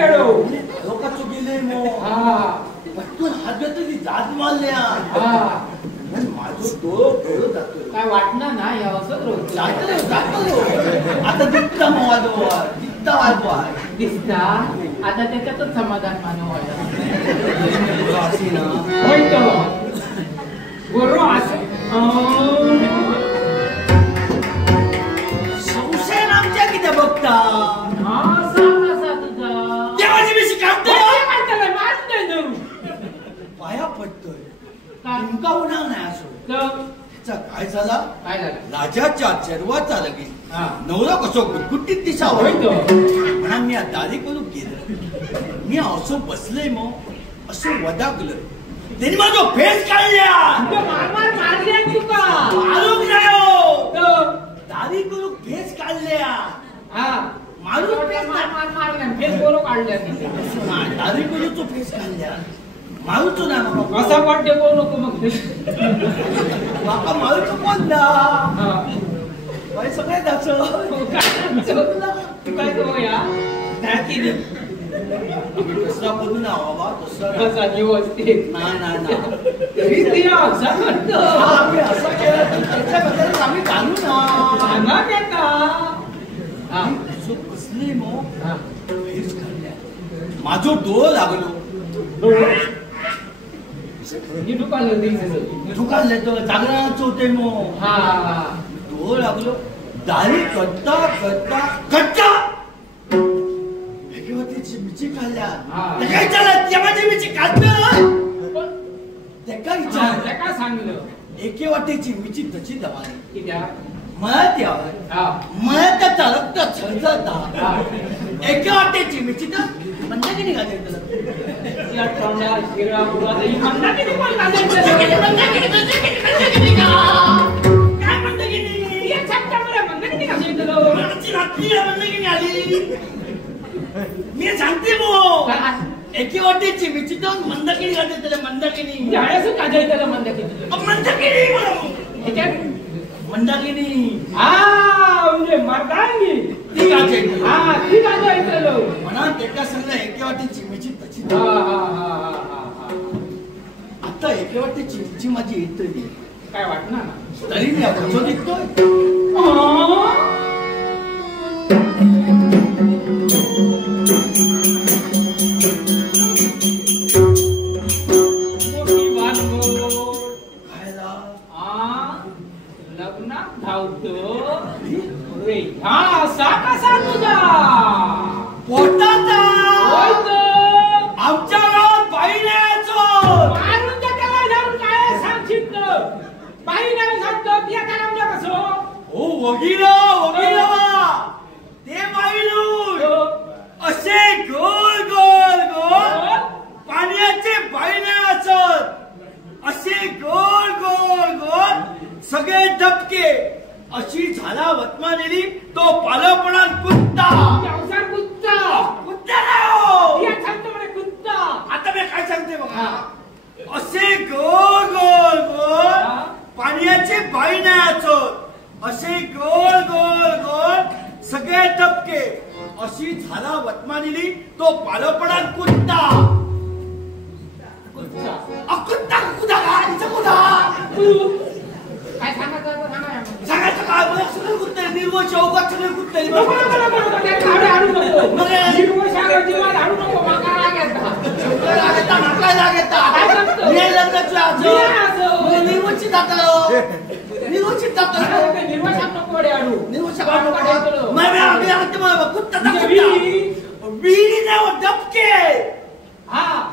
गेलो लोकांचो गेले मो पटकन हात तरी जात मारल्या माझो डोळो जातो काय वाटणार ना या असंच जातो आता दिसता मग दिसता आता त्याच्यातच समाधान मानव अशी ना होय बरोबर असं संशय आमच्या किती बघता पाया पडतोय तुमका होणार नाही असो त्याचा काय झाला राजाच्या चरवाचा लगेच नवरा कसो गुटगुटीत दिसा म्हणा मी दारी करून गेलं मी असो बसले मग असं वदागलं त्यांनी माझा फेस काढल्या मारून दारी करून फेस काढल्या मारून फेस बरोबर काढल्या दारी करून तो फेस काढल्या मारूचो ना मग असा वाटते करू नको मग बापा मारूचो कोण ना बाई सगळे जाचो तू काय करू या दुसरा बोलू ना बाबा दुसरा व्यवस्थित ना आम्ही असं केलं त्याच्याबद्दल आम्ही जाणू ना बसली मग माझो डोळ लागलो दुकान तो जागरणाचं होते मग डोळ लागलो दारी करता करता कट्टा चिमची खाल्ल्या काय चालत माझी मिरची काढतो काय सांगलं एके वाटेची मिरची तशी दवाली मळत मळत रक्त छळता एके वाटेची मिरची तर मंदाकी निघाली मी सांगते एके वाटेची मिरची तर मंदाकिनी घालते त्याला मंदाकिनी मंदाकिनी म्हणजे मर्दांगी ती गाजे ती गाजायचं म्हणा एका संघ एके वाटेची मिरची तशी आता एके वाटेची मिरची माझी येत काय वाटणार तरी मी आपण निघतोय कसा तुझा पोटाचा आमच्या गावात बाई न्यायचो मारून त्याला जाऊन काय सांगशील बाई नाही सांगतो ती आता आमच्या कसो हो वगीरा ते बाईलून असे गोल गोल गोल पाण्याचे बाई नाही असत असे गोल गोल गोल सगळे डबके अशी झाला वतमानेली तो पालपणात कुत्ता कुत्ता कुत्ता आता मी काय सांगते बघा असे गोल गोल गोल पाण्याचे बाई नाही असत असे गोल गोल गोल सगळे टपके अशी झाला वतमानेली तो पालपणात कुत्ता कुत्ता काय सांगायचं सांगायचं काय सगळे कुत्ते निर्वळ चौकात सगळे कुत्ते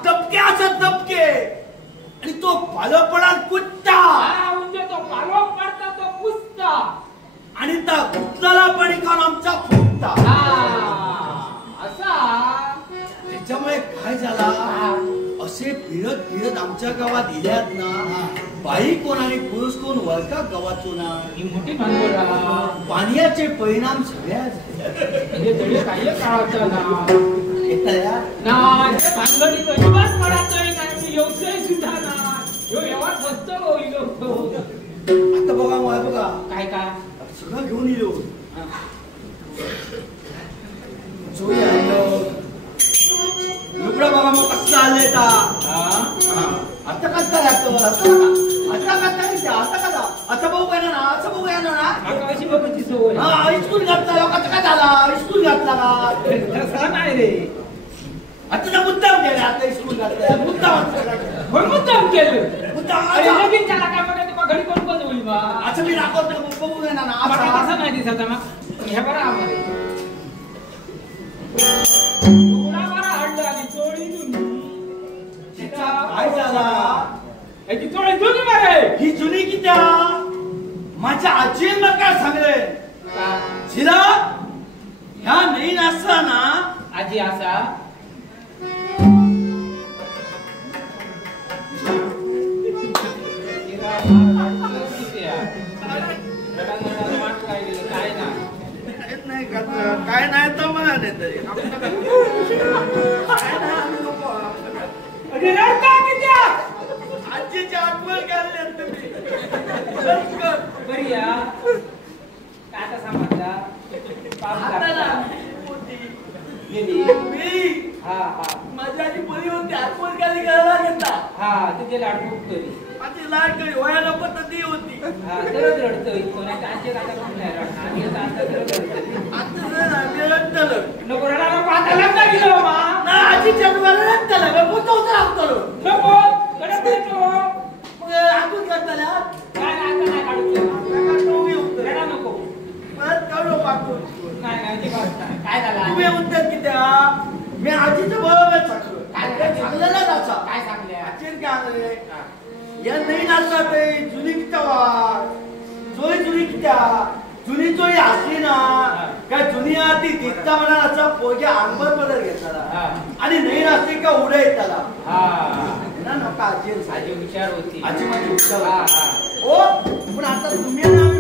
दबके असत दबके आणि तो पालपणात कुत्ता तो पालो पडता तो कुत्ता आणि त्या कुत्ताला पाणी खाऊन आमचा फुटता असा त्याच्यामुळे काय झाला असे फिरत फिरत आमच्या गावात इल्यात ना बाई कोण आणि पुरुष कोण वळका गावाचो ना मोठी भानगड पाण्याचे परिणाम सगळ्या काही काळाचा ना भानगडीत अजिबात पडायचं कारण योग्य सुद्धा ना एवढा बसतो होईल आता बघा मला बघा काय काय सगळं घेऊन येलो जोई आणलं येता आता करता आता भाऊ काय ना असं भाऊ काय ना अशी बघायची सवय स्कूल घातला लोकांचा काय झाला स्कूल घातला का तसा नाही रे आता मुद्दाम केला आता स्कूल घातला मुद्दाम केलं लगीन झाला काय म्हणते मग घडी कोण कोण होईल बा असं मी दाखवतो बघू दे ना असं नाही दिसत मग हे बरं आम्हाला काय झाला याची चोळी जुनी मारे ही जुनी किती माझ्या आजीन मग काय सांगले शिरा ह्या नवीन असा ना आजी असा काय नाही तर मला नाही तरी आजीची आठवण काढली तुम्ही बरी या आता समजला माझी आजी बरी होती आठवण काढली करायला घेता हा तुझे लाड खूप करी माझी लाड करी वया लोक तर ती होती तरच रडतोय आजी नको रडा नको आता लग्न गेलो मामा आजीच्या रडताला नको नको कडक नको मग आठवण करताला काय आता नाही काढू रडा नको परत काढू पाठवून नाही काय झालं तुम्ही उत्तर किती मी आजीचं बरोबर चांगलेला जायचा काय सांगले आजीन काय या नाही नाचता ते जुनी किती जोई जुनी किती जुनी जोई असली ना काय जुनी ती दिसता म्हणा असा पोजा अंबर बदल घेतला आणि नाही असली का उड्या येताला ना नका आजी विचार होती आजी माझी हुशार ओ पण आता तुम्ही